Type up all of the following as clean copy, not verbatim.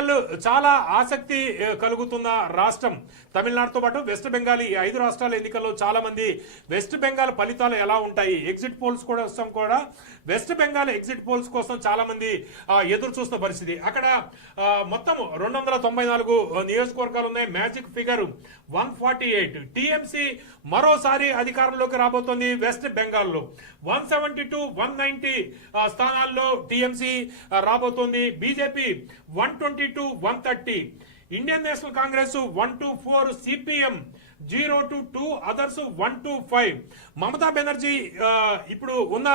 బెంగాల్ చాలా ఆసక్తి కలుగుతున్న రాష్ట్రం. తమిళనాడుతో పాటు వెస్ట్ బెంగాల్, ఈ 5 రాష్ట్రాల ఎన్నికల్లో చాలా మంది వెస్ట్ బెంగాల్ ఫలితాలు ఎలా ఉంటాయి, ఎగ్జిట్ పోల్స్ కోసం కూడా వెస్ట్ బెంగాల్ ఎగ్జిట్ పోల్స్ కోసం చాలా మంది ఎదురు చూస్తున్న పరిస్థితి. అక్కడ మొత్తం 294 నియోజకవర్గాలు ఉన్నాయి. Magic figure 148. టీఎంసీ మరోసారి అధికారంలోకి రాబోతోంది వెస్ట్ బెంగాల్లో. 172, 190 స్థానాల్లో టీఎంసీ రాబోతోంది. BJP 122, 130. Indian national Congress 124, CPM 0 to 2, others 1 to 5. Mamata Banerjee ఇప్పుడు ఉన్న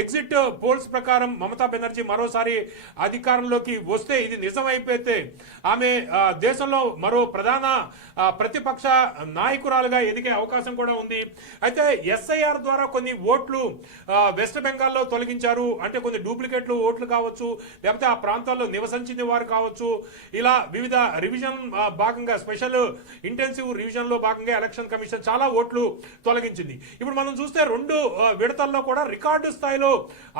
ఎగ్జిట్ పోల్స్ ప్రకారం మమతా బెనర్జీ మరోసారి అధికారంలోకి వస్తే, ఇది నిజమైపోతే ఆమె దేశంలో మరో ప్రధాన ప్రతిపక్ష నాయకురాలుగా ఎదిగే అవకాశం కూడా ఉంది. అయితే ఎస్ఐఆర్ ద్వారా కొన్ని ఓట్లు వెస్ట్ బెంగాల్లో తొలగించారు. అంటే కొన్ని డూప్లికేట్లు ఓట్లు కావచ్చు, లేకపోతే ఆ ప్రాంతాల్లో నివసించిన వారు కావచ్చు. ఇలా వివిధ రివిజన్ భాగంగా, స్పెషల్ ఇంటెన్సివ్ రివిజన్ లో భాగంగా ఎలక్షన్ కమిషన్ చాలా ఓట్లు తొలగించింది. ఇప్పుడు మనం చూస్తే 2 విడతల్లో కూడా రికార్డు స్థాయిలో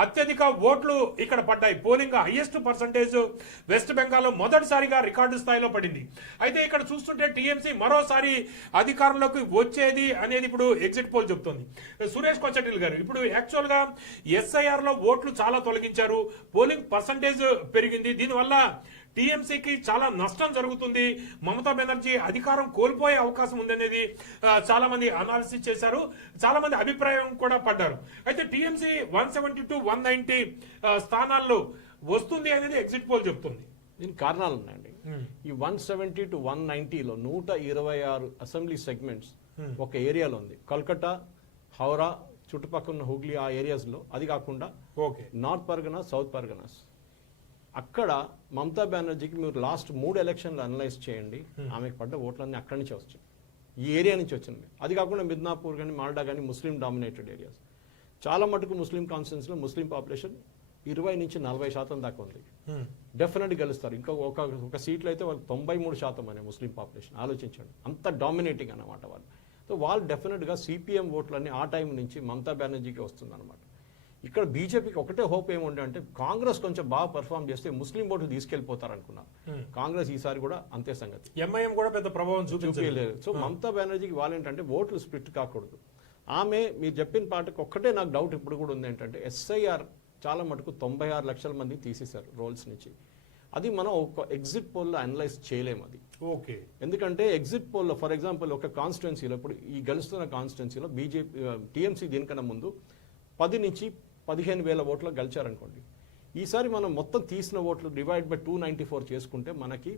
అత్యధిక ఓట్లు ఇక్కడ పడ్డాయి. పోలింగ్ హైయెస్ట్ పర్సంటేజ్ వెస్ట్ బెంగాల్లో మొదటిసారిగా రికార్డు స్థాయిలో పడింది. అయితే ఇక్కడ చూస్తుంటే టీఎంసీ మరోసారి అధికారంలోకి వచ్చేది అనేది ఇప్పుడు ఎగ్జిట్ పోల్ చెబుతోంది. సురేష్ కొచ్చటిల్ గారు, ఇప్పుడు యాక్చువల్ గా ఎస్ఐఆర్ లో ఓట్లు చాలా తొలగించారు, పోలింగ్ పర్సంటేజ్ పెరిగింది, దీనివల్ల టీఎంసీకి చాలా నష్టం జరుగుతుంది, మమతా బెనర్జీ అధికారం కోల్పోయే అవకాశం ఉందనేది చాలా మంది అనాలిసిస్ చేశారు, చాలా మంది అభిప్రాయం కూడా పడ్డారు. అయితే టీఎంసీ 172, 190 స్థానాల్లో వస్తుంది అనేది ఎగ్జిట్ పోల్ చెప్తుంది. దీనికి కారణాలు ఉన్నాయండి. ఈ 170 to 190లో 126 అసెంబ్లీ సెగ్మెంట్స్ ఒక ఏరియాలో ఉంది. కల్కట్టా, హౌరా, చుట్టుపక్కల ఉన్న హుగ్లీ ఆ ఏరియాస్ లో. అది కాకుండా నార్త్ పర్గనాస్, సౌత్ పర్గనాస్, అక్కడ మమతా బెనర్జీకి మీరు లాస్ట్ 3 ఎలక్షన్లు అనలైజ్ చేయండి, ఆమెకు పడ్డ ఓట్లన్నీ అక్కడి నుంచి వచ్చాయి, ఈ ఏరియా నుంచి వచ్చింది. అది కాకుండా మిద్నాపూర్ కానీ, మాల్డా కానీ ముస్లిం డామినేటెడ్ ఏరియాస్. చాలా మటుకు ముస్లిం కాన్స్టిట్యూన్సీలో ముస్లిం పాపులేషన్ 20 నుంచి 40% దాకా ఉంది. డెఫినెట్గా గెలుస్తారు. ఇంకా ఒక సీట్లో అయితే వాళ్ళు 93% అనే ముస్లిం పాపులేషన్. ఆలోచించండి, అంత డామినేటింగ్ అన్నమాట వాళ్ళు. సో వాళ్ళు డెఫినెట్గా సిపిఎం ఓట్లన్నీ ఆ టైం నుంచి మమతా బెనర్జీకి వస్తుంది అనమాట. ఇక్కడ బీజేపీకి ఒకటే హోప్ ఏముండే అంటే కాంగ్రెస్ కొంచెం బాగా పర్ఫామ్ చేస్తే ముస్లిం ఓట్లు తీసుకెళ్లిపోతారు అనుకున్నారు. కాంగ్రెస్ ఈసారి కూడా అంతే సంగతి. ఎంఐఎం కూడా పెద్ద ప్రభావం చూపించలేదు. సో మమతా బెనర్జీకి వాళ్ళేంటంటే ఓట్లు స్ప్లిట్ కాకూడదు. ఆమె మీరు చెప్పిన పాటకు ఒక్కటే నాకు డౌట్ ఇప్పుడు కూడా ఉంది ఏంటంటే, ఎస్ఐఆర్ చాలా మటుకు 96 లక్షల మంది తీసేశారు రోల్స్ నుంచి. అది మనం ఒక ఎగ్జిట్ పోల్లో అనలైజ్ చేయలేము అది. ఓకే, ఎందుకంటే ఎగ్జిట్ పోల్లో ఫర్ ఎగ్జాంపుల్ ఒక కాన్స్టిట్యున్సీలో, ఇప్పుడు ఈ గెలుస్తున్న కాన్స్టిట్యున్సీలో బీజేపీ టీఎంసీ దీనికన్నా ముందు 10 నుంచి 15,000 ఓట్లు గెలిచారనుకోండి. ఈసారి మనం మొత్తం తీసిన ఓట్లు డివైడ్ బై 294 చేసుకుంటే మనకి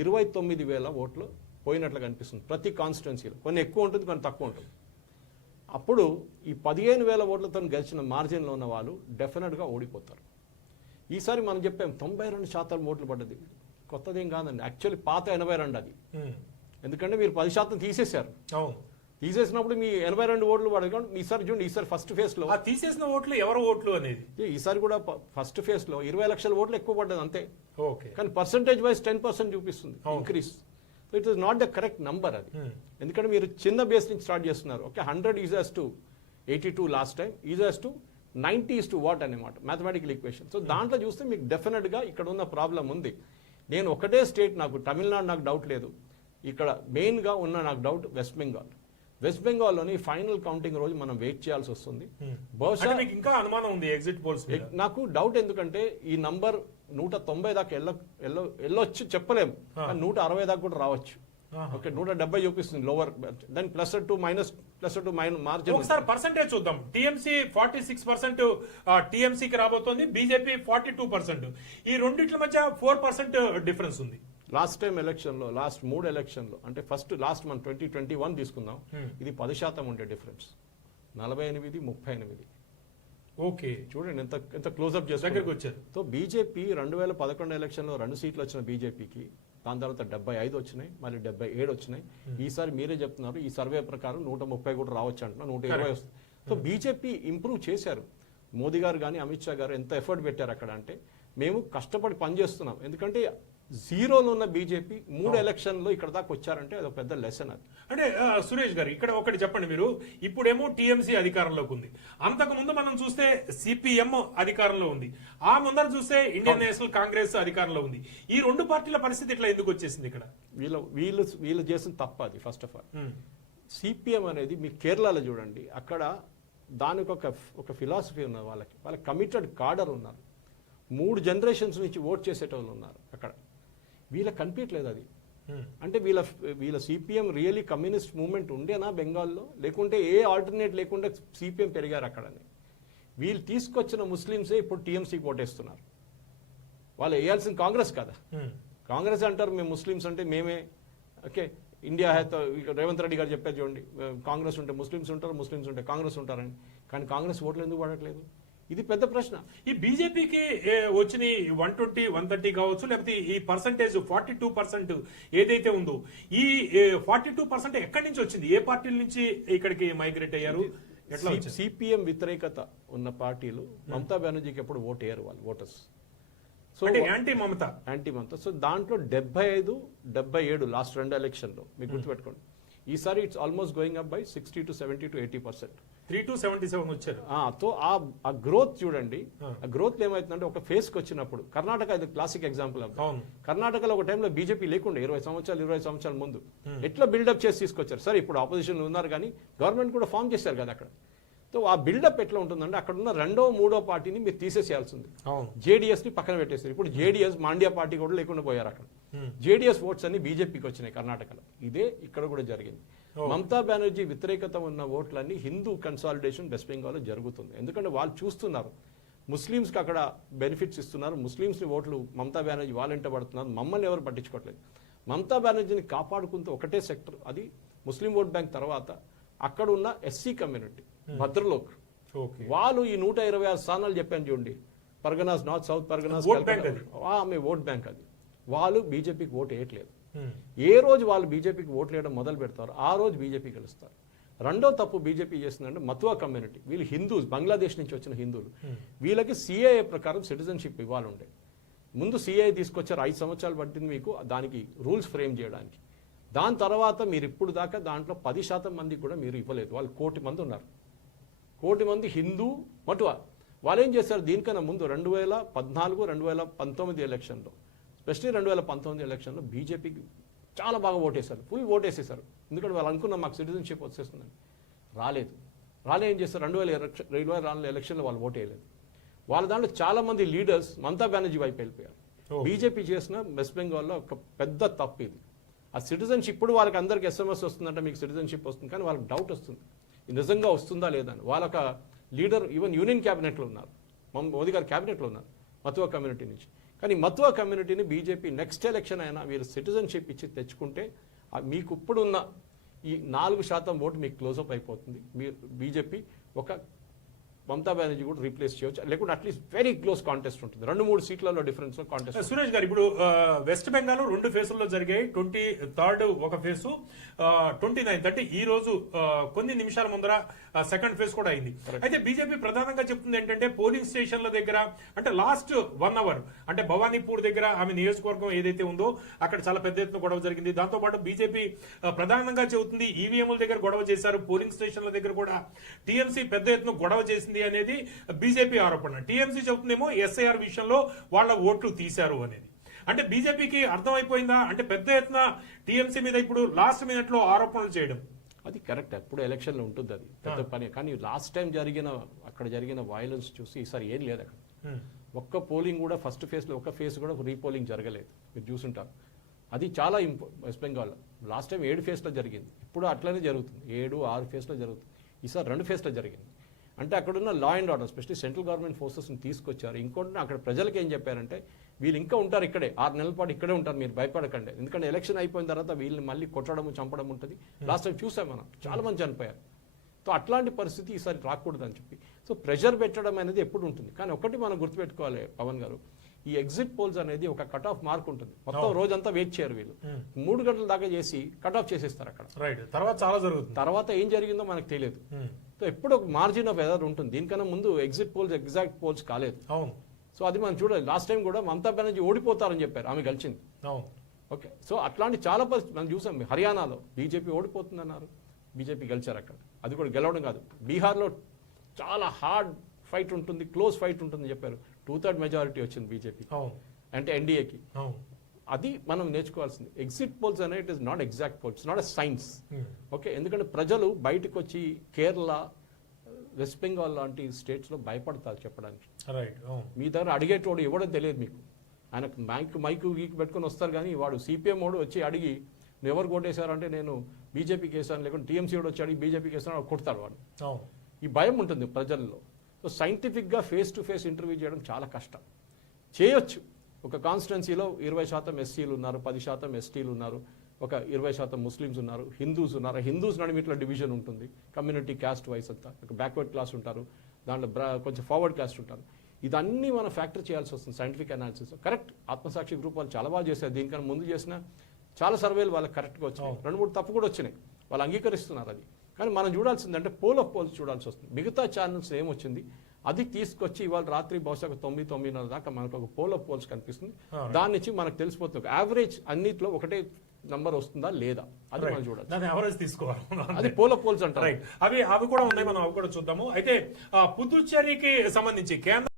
29,000 ఓట్లు పోయినట్లు కనిపిస్తుంది ప్రతి కాన్స్టిట్యున్సీలో. కొన్ని ఎక్కువ ఉంటుంది, కొన్ని తక్కువ ఉంటుంది. అప్పుడు ఈ 15,000 ఓట్లతో గెలిచిన మార్జిన్లో ఉన్న వాళ్ళు డెఫినెట్గా ఓడిపోతారు. ఈసారి మనం చెప్పాం 92% ఓట్లు పడ్డది, కొత్తదేం కాదండి. యాక్చువల్లీ పాత 82 అది. ఎందుకంటే మీరు 10% తీసేశారు. తీసేసినప్పుడు మీ 82 ఓట్లు పడదు. ఈసారి చూడండి, ఈసారి ఫస్ట్ ఫేజ్ లో తీసేసిన ఓట్లు ఎవరు ఓట్లు అనేది, ఈసారి కూడా ఫస్ట్ ఫేజ్ లో 20 లక్షల ఓట్లు ఎక్కువ పడ్డది అంతే. ఓకే, కానీ పర్సంటేజ్ వైజ్ 10% చూపిస్తుంది increase. So it is not the correct number అది. ఎందుకంటే మీరు చిన్న బేస్ నుంచి స్టార్ట్ చేస్తున్నారు. Okay, 100 is to 82 last time, is to 90 is to what అనమాట మ్యాథమెటికల్ ఈక్వేషన్. సో దాంట్లో చూస్తే మీకు డెఫినెట్ గా ఇక్కడ ఉన్న ప్రాబ్లం ఉంది. నేను ఒకటే స్టేట్, నాకు తమిళనాడు నాకు డౌట్ లేదు. ఇక్కడ మెయిన్ గా ఉన్న నాకు డౌట్ వెస్ట్ బెంగాల్. వెస్ట్ బెంగాల్లోని ఫైనల్ కౌంటింగ్ రోజు మనం వెయిట్ చేయాల్సి వస్తుంది. బహుశా ఇంకా అనుమానం ఉంది ఎగ్జిట్ పోల్స్. నాకు డౌట్ ఎందుకంటే ఈ నంబర్ 190 దాకా వెళ్ళొచ్చు చెప్పలేము, 160 దాకా కూడా రావచ్చు. ఓకే, 170 చూపిస్తుంది లోవర్. దాని +2 మార్జిన్. ఒకసారి పర్సెంటేజ్ చూద్దాం. టీఎంసీ 46% టీఎంసీకి రాబోతోంది, బీజేపీ 42%. ఈ రెండిట్ల మధ్య 4% డిఫరెన్స్ ఉంది. లాస్ట్ టైం ఎలక్షన్ లో, లాస్ట్ 3 ఎలక్షన్ లో, అంటే ఫస్ట్ లాస్ట్ మనం 2021 తీసుకుందాం, ఇది 10% ఉండే డిఫరెన్స్. 48, 38. ఓకే, చూడండి ఎంత క్లోజ్అప్ దగ్గరికి వచ్చారు. సో బీజేపీ 2011 ఎలక్షన్ లో 2 సీట్లు వచ్చిన బీజేపీకి, దాని తర్వాత 75 వచ్చినాయి, మళ్ళీ 77 వచ్చినాయి. ఈసారి మీరే చెప్తున్నారు ఈ సర్వే ప్రకారం 130 కూడా రావచ్చు అంటున్నారు, 120 వస్తుంది. సో బీజేపీ ఇంప్రూవ్ చేశారు. మోదీ గారు కానీ అమిత్ షా గారు ఎంత ఎఫర్ట్ పెట్టారు అక్కడ అంటే, మేము కష్టపడి పనిచేస్తున్నాం. ఎందుకంటే జీరోలో ఉన్న బీజేపీ 3 ఎలక్షన్లో ఇక్కడ దాకా వచ్చారంటే అది ఒక పెద్ద లెసన్ అది. అంటే సురేష్ గారు ఇక్కడ ఒకటి చెప్పండి, మీరు ఇప్పుడేమో టీఎంసీ అధికారంలోకి ఉంది, అంతకు ముందు మనం చూస్తే సిపిఎం అధికారంలో ఉంది, ఆ ముందర చూస్తే ఇండియన్ నేషనల్ కాంగ్రెస్ అధికారంలో ఉంది. ఈ రెండు పార్టీల పరిస్థితి ఇట్లా ఎందుకు వచ్చేసింది ఇక్కడ? వీళ్ళు చేసిన తప్ప అది. ఫస్ట్ ఆఫ్ ఆల్ సిపిఎం అనేది మీ కేరళలో చూడండి, అక్కడ దానికి ఒక ఫిలాసఫీ ఉన్నది, వాళ్ళ కమిటెడ్ కార్డర్ ఉన్నారు, 3 జనరేషన్స్ నుంచి ఓట్ చేసేటోళ్ళు ఉన్నారు అక్కడ. వీళ్ళకి కనిపించట్లేదు అది. అంటే వీళ్ళ సిపిఎం రియలీ కమ్యూనిస్ట్ మూవ్మెంట్ ఉండేనా బెంగాల్లో, లేకుంటే ఏ ఆల్టర్నేట్ లేకుండా సిపిఎం పెరిగారు అక్కడని. వీళ్ళు తీసుకొచ్చిన ముస్లింసే ఇప్పుడు టీఎంసీకి ఓటేస్తున్నారు. వాళ్ళు వేయాల్సిన కాంగ్రెస్ కదా. కాంగ్రెస్ అంటారు మేము ముస్లిమ్స్ అంటే మేమే ఓకే ఇండియా హైతో, రేవంత్ రెడ్డి గారు చెప్పారు చూడండి, కాంగ్రెస్ ఉంటే ముస్లిమ్స్ ఉంటారు, ముస్లిమ్స్ ఉంటే కాంగ్రెస్ ఉంటారని. కానీ కాంగ్రెస్ ఓట్లు ఎందుకు పడట్లేదు? ఇది పెద్ద ప్రశ్న. ఈ బీజేపీకి వచ్చిన 120, 130 కావచ్చు, లేకపోతే ఈ పర్సంటేజ్ 42% ఏదైతే ఉందో, ఈ 42% ఎక్కడి నుంచి వచ్చింది? ఏ పార్టీల నుంచి ఇక్కడికి మైగ్రేట్ అయ్యారు? ఎట్లా సిపిఎం వ్యతిరేకత ఉన్న పార్టీలు మమతా బెనర్జీకి ఎప్పుడు ఓటు వేయరు వాళ్ళు voters. So anti Mamata. So దాంట్లో 75, 77 లాస్ట్ 2 ఎలక్షన్లో మీకు గుర్తుపెట్టుకోండి. ఈసారి it's almost going up by 60 to 70 to 80%. 3 to 77 వచ్చారు. తో ఆ గ్రోత్ చూడండి. ఆ గ్రోత్ ఏమైతుందంటే ఒక ఫేస్ కి వచ్చినప్పుడు, కర్ణాటక ఇది క్లాసిక్ ఎగ్జాంపుల్. కర్ణాటకలో ఒక టైంలో బీజేపీ లేకుండా 20 సంవత్సరాల ముందు ఎట్లా బిల్డప్ చేసి తీసుకొచ్చారు. సరే ఇప్పుడు ఆపోజిషన్ ఉన్నారు కానీ గవర్నమెంట్ కూడా ఫామ్ చేశారు కదా అక్కడ. సో ఆ బిల్డప్ ఎట్లా ఉంటుందంటే అక్కడ ఉన్న 2వ, 3వ పార్టీని మీరు తీసేసేయాల్సింది. జేడీఎస్ ని పక్కన పెట్టేస్తారు. ఇప్పుడు జేడీఎస్ మాండ్యా పార్టీ కూడా లేకుండా పోయారు అక్కడ. జేడీఎస్ ఓట్స్ అన్ని బీజేపీకి వచ్చినాయి కర్ణాటకలో. ఇదే ఇక్కడ కూడా జరిగింది. మమతా బెనర్జీ వ్యతిరేకత ఉన్న ఓట్లన్నీ హిందూ కన్సాలిడేషన్ వెస్ట్ బెంగాల్లో జరుగుతుంది. ఎందుకంటే వాళ్ళు చూస్తున్నారు ముస్లిమ్స్కి అక్కడ బెనిఫిట్స్ ఇస్తున్నారు, ముస్లిమ్స్ని ఓట్లు మమతా బెనర్జీ వాళ్ళంట పడుతున్నారు, మమ్మల్ని ఎవరు పట్టించుకోవట్లేదు. మమతా బెనర్జీని కాపాడుకుంటూ ఒకటే సెక్టర్, అది ముస్లిం ఓట్ బ్యాంక్ తర్వాత అక్కడ ఉన్న ఎస్సీ కమ్యూనిటీ భద్రలోక్. వాళ్ళు ఈ 126 స్థానాలు చెప్పాను చూడండి, పర్గనాస్, నార్త్ సౌత్ పర్గనాస్ ఆమె ఓట్ బ్యాంక్ అది. వాళ్ళు బీజేపీకి ఓటు వేయట్లేదు. ఏ రోజు వాళ్ళు బీజేపీకి ఓట్లు వేయడం మొదలు పెడతారు ఆ రోజు బీజేపీ గెలుస్తారు. రెండో తప్పు బీజేపీ చేస్తుందంటే మతువా కమ్యూనిటీ, వీళ్ళు హిందూస్, బంగ్లాదేశ్ నుంచి వచ్చిన హిందువులు. వీళ్ళకి సిఏఏ ప్రకారం సిటిజన్షిప్ ఇవ్వాలి ఉండే. ముందు సిఏఏ తీసుకొచ్చారు, 5 సంవత్సరాలు పట్టింది మీకు దానికి రూల్స్ ఫ్రేమ్ చేయడానికి. దాని తర్వాత మీరు ఇప్పుడు దాకా దాంట్లో 10% మందికి కూడా మీరు ఇవ్వలేదు. వాళ్ళు 1 కోటి మంది ఉన్నారు. 1 కోటి మంది హిందూ మటువా. వాళ్ళు ఏం చేశారు దీనికన్నా ముందు 2014, 2019 ఎలక్షన్లో, స్పెషల్లీ 2019 ఎలక్షన్లో బీజేపీకి చాలా బాగా ఓటేశారు, ఫుల్ ఓటేసేశారు. ఎందుకంటే వాళ్ళు అనుకున్నాం మాకు సిటిజన్షిప్ వచ్చేస్తుందని. రాలే ఏం చేస్తారు 2024 ఎలక్షన్లో వాళ్ళు ఓటు వేయలేదు. వాళ్ళ దాంట్లో చాలా మంది లీడర్స్ మమతా బెనర్జీ వైపు వెళ్ళిపోయారు. బీజేపీ చేసిన వెస్ట్ బెంగాల్లో ఒక పెద్ద తప్పు ఇది. ఆ సిటిజన్షిప్ ఇప్పుడు వాళ్ళకి అందరికి SMS వస్తుందంటే మీకు సిటిజన్షిప్ వస్తుంది, కానీ వాళ్ళకి డౌట్ వస్తుంది నిజంగా వస్తుందా లేదా అని. వాళ్ళొక లీడర్ ఈవెన్ యూనియన్ క్యాబినెట్లో ఉన్నారు, మోదీ గారు క్యాబినెట్లో ఉన్నారు మతువా కమ్యూనిటీ నుంచి. కానీ మతువా కమ్యూనిటీని బీజేపీ నెక్స్ట్ ఎలక్షన్ అయినా వీళ్ళు సిటిజన్షిప్ ఇచ్చి తెచ్చుకుంటే మీకు ఇప్పుడున్న ఈ 4% ఓటు మీకు క్లోజప్ అయిపోతుంది. మీరు బీజేపీ ఒక మమతా బెనర్జీ కూడా రీప్లేస్ చేయవచ్చు, లేకుంటే అట్లీస్ట్ వెరీ క్లోజ్ కాంటెస్ట్ ఉంటుంది. 2-3 సీట్లలో డిఫరెన్స్ లో కాంటెస్ట్. సురేష్ గారు, ఇప్పుడు వెస్ట్ బెంగాల్ 2 ఫేజుల్లో జరిగాయి. 23rd ఒక ఫేజు, 29th అంటే ఈ రోజు కొన్ని నిమిషాల ముందర సెకండ్ ఫేజ్ కూడా అయింది. అయితే బీజేపీ ప్రధానంగా చెప్తుంది ఏంటంటే పోలింగ్ స్టేషన్ల దగ్గర అంటే లాస్ట్ 1 అవర్ అంటే భవానీపూర్ దగ్గర ఆమె నియోజకవర్గం ఏదైతే ఉందో అక్కడ చాలా పెద్ద ఎత్తున గొడవ జరిగింది. దాంతో పాటు బీజేపీ ప్రధానంగా చెబుతుంది ఈవీఎంల దగ్గర గొడవ చేశారు, పోలింగ్ స్టేషన్ల దగ్గర కూడా టీఎంసీ పెద్ద ఎత్తున గొడవ చేసింది అనేది బీజేపీ ఆరోపణ. టీఎంసీ చెబుతుందేమో ఎస్ఐఆర్ విషయంలో వాళ్ళ ఓట్లు తీశారు అనేది. అంటే బీజేపీకి అర్థమైపోయిందా అంటే పెద్ద ఎత్తున టీఎంసీ మీద ఇప్పుడు లాస్ట్ మినిట్ లో ఆరోపణలు చేయడం? అది కరెక్ట్, ఎప్పుడు ఎలక్షన్లో ఉంటుంది అది పెద్ద పని. కానీ లాస్ట్ టైం అక్కడ జరిగిన వైలెన్స్ చూసి ఈసారి ఏం లేదు అక్కడ. ఒక్క పోలింగ్ కూడా ఫస్ట్ ఫేజ్లో ఒక ఫేజ్ కూడా రీపోలింగ్ జరగలేదు, మీరు చూసుంటారు. అది చాలా వెస్ట్ బెంగాల్ లాస్ట్ టైం 7 ఫేజ్లో జరిగింది, ఇప్పుడు అట్లనే జరుగుతుంది, 7-6 ఫేజ్లో జరుగుతుంది. ఈసారి 2 ఫేజ్లో జరిగింది. అంటే అక్కడున్న law and order specially central government ఫోర్సెస్ని తీసుకొచ్చారు. ఇంకోటి అక్కడ ప్రజలకు ఏం చెప్పారంటే వీళ్ళు ఇంకా ఉంటారు ఇక్కడే, 6 నెలల పాటు ఇక్కడే ఉంటారు, మీరు భయపడకండి. ఎందుకంటే ఎలక్షన్ అయిపోయిన తర్వాత వీళ్ళని మళ్ళీ కొట్టడం చంపడం ఉంటుంది. లాస్ట్ టైం చూసాం మనం, చాలా మంది చనిపోయారు. సో అట్లాంటి పరిస్థితి ఈసారి రాకూడదని చెప్పి సో ప్రెషర్ పెట్టడం అనేది ఎప్పుడు ఉంటుంది. కానీ ఒకటి మనం గుర్తుపెట్టుకోవాలి పవన్ గారు, ఈ ఎగ్జిట్ పోల్స్ అనేది ఒక కట్ ఆఫ్ మార్క్ ఉంటుంది. మొత్తం రోజంతా వెయిట్ చేయరు వీళ్ళు, 3 గంటల దాకా చేసి కట్ ఆఫ్ చేసేస్తారు అక్కడ. తర్వాత చాలా జరుగుతుంది, తర్వాత ఏం జరిగిందో మనకు తెలియదు. సో ఎప్పుడు ఒక మార్జిన్ ఆఫ్ ఎర్రర్ ఉంటుంది. దీనికన్నా ముందు ఎగ్జిట్ పోల్స్ ఎగ్జాక్ట్ పోల్స్ కాలేదు. సో అది మనం చూడాలి. లాస్ట్ టైం కూడా మమతా బెనర్జీ ఓడిపోతారని చెప్పారు, ఆమె గెలిచింది. అవును. ఓకే, సో అట్లాంటి చాలా పరిస్థితి మనం చూసాం. హర్యానాలో బీజేపీ ఓడిపోతుందన్నారు, బీజేపీ గెలిచారు అక్కడ. అది కూడా గెలవడం కాదు, బీహార్లో చాలా హార్డ్ ఫైట్ ఉంటుంది, క్లోజ్ ఫైట్ ఉంటుంది చెప్పారు. 2/3 మెజారిటీ వచ్చింది బీజేపీ అవును. అంటే ఎన్డీఏకి. అవును. అది మనం నేర్చుకోవాల్సింది. ఎగ్జిట్ పోల్స్ అనేది it is not exact poles, not a science. Hmm. Okay, ఎందుకంటే ప్రజలు బయటకు వచ్చి కేరళ, వెస్ట్ బెంగాల్ లాంటి స్టేట్స్లో భయపడతారు చెప్పడానికి. రైట్. అవును. మీ దగ్గర అడిగేటోడు ఎవడో తెలియదు మీకు. ఆయనకు మైకు గీకు పెట్టుకొని వస్తారు, కానీ వాడు సిపిఎం వాడు వచ్చి అడిగి నువ్వు ఎవరు కొట్టేశారంటే నేను బీజేపీకి వేసాను, లేకుంటే టీఎంసీ వాడు వచ్చి అడిగి బీజేపీకి వేసాను, కొడతాడు వాడు. అవును. ఈ భయం ఉంటుంది ప్రజల్లో. సో సైంటిఫిక్గా ఫేస్ టు ఫేస్ ఇంటర్వ్యూ చేయడం చాలా కష్టం. చేయొచ్చు. ఒక కాన్స్టిట్యున్సీలో 20% ఎస్సీలు ఉన్నారు, 10% ఎస్టీలు ఉన్నారు, ఒక 20% ముస్లిమ్స్ ఉన్నారు, హిందూస్ ఉన్నారు. హిందూస్ నడిమిట్లో డివిజన్ ఉంటుంది, కమ్యూనిటీ క్యాస్ట్ వైస్ అంతా. ఒక బ్యాక్వర్డ్ క్లాస్ ఉంటారు, దాంట్లో కొంచెం ఫార్వర్డ్ క్యాస్ట్ ఉంటారు. ఇదన్నీ మనం ఫ్యాక్టర్ చేయాల్సి వస్తుంది సైంటిఫిక్ అనాలిసిస్. కరెక్ట్, ఆత్మసాక్షి గ్రూప్ వాళ్ళు చాలా బాగా చేశారు. దీనికన్నా ముందు చేసిన చాలా సర్వేలు వాళ్ళకి కరెక్ట్గా వచ్చినాయి, 2-3 తప్పు కూడా వచ్చినాయి, వాళ్ళు అంగీకరిస్తున్నారు అది. కానీ మనం చూడాల్సిందంటే పోల్ ఆఫ్ పోల్స్ చూడాల్సి వస్తుంది. మిగతా ఛానల్స్ ఏమొచ్చింది అది తీసుకొచ్చి ఇవాళ రాత్రి బహుశా 9-9:30 దాకా మనకు ఒక పోల్ ఆఫ్ పోల్స్ కనిపిస్తుంది. దాని నుంచి మనకు తెలిసిపోతుంది యావరేజ్ అన్నిట్లో ఒకటే నంబర్ వస్తుందా లేదా, అది మనం చూడాలి. దాని యావరేజ్ తీసుకోవాలి, అది పోల్ ఆఫ్ పోల్స్ అంటారు. అవి కూడా ఉన్నాయి, మనం అవి కూడా చూద్దాము. అయితే పుదుచ్చేరికి సంబంధించి కేంద్ర